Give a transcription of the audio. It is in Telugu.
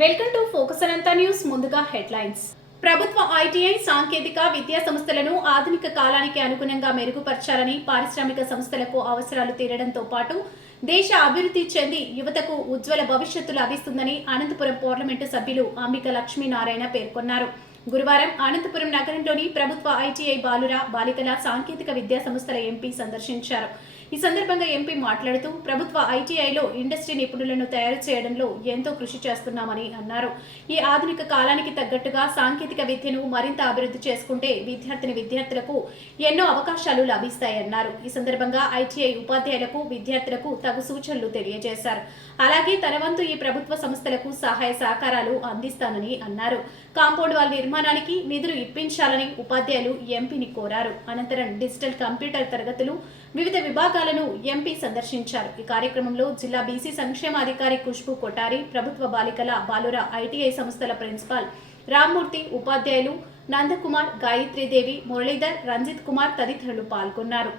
Welcome to focus Anantha news ముందుగా హెడ్లైన్స్. ప్రభుత్వ ఐటీఐ సాంకేతిక విద్యా సంస్థలను ఆధునిక కాలానికి అనుగుణంగా మెరుగుపరచాలని పారిశ్రామిక సంస్థలకు అవసరాలు తీరడంతో పాటు దేశ అభివృద్ధి చెంది యువతకు ఉజ్వల భవిష్యత్తు లభిస్తుందని అనంతపురం పార్లమెంటు సభ్యులు అంబిక లక్ష్మీనారాయణ పేర్కొన్నారు. గురువారం అనంతపురం నగరంలోని ప్రభుత్వ ఐటీఐ బాలుర బాలికల సాంకేతిక విద్యా సంస్థల ఎంపీ సందర్శించారు. ఈ సందర్భంగా ఎంపీ మాట్లాడుతూ ప్రభుత్వ ఐటీఐలో ఇండస్ట్రీ నిపుణులను తయారు చేయడంలో ఎంతో కృషి చేస్తున్నామని అన్నారు. ఈ ఆధునిక కాలానికి తగ్గట్టుగా సాంకేతిక విద్యను మరింత అభివృద్ధి చేసుకుంటే విద్యార్థిని విద్యార్థులకు ఎన్నో అవకాశాలు లభిస్తాయన్నారు. ఈ సందర్భంగా ఐటీఐ ఉపాధ్యాయులకు విద్యార్థులకు తగు సూచనలు తెలియజేశారు. అలాగే తన వంతు ఈ ప్రభుత్వ సంస్థలకు సహాయ సహకారాలు అందిస్తానని అన్నారు. కాంపౌండ్ వాల్ నిర్మాణానికి నిధులు ఇప్పించాలని ఉపాధ్యాయులు ఎంపీని కోరారు. అనంతరం డిజిటల్ కంప్యూటర్ తరగతులు వివిధ విభాగాలను ఎంపీ సందర్శించారు. ఈ కార్యక్రమంలో జిల్లా బీసీ సంక్షేమాధికారి ఖుష్బు కొటారి ప్రభుత్వ బాలికల బాలుర ఐటీఐ సంస్థల ప్రిన్సిపాల్ రామ్మూర్తి ఉపాధ్యాయులు నందకుమార్ గాయత్రీదేవి మురళీధర్ రంజిత్ కుమార్ తదితరులు పాల్గొన్నారు.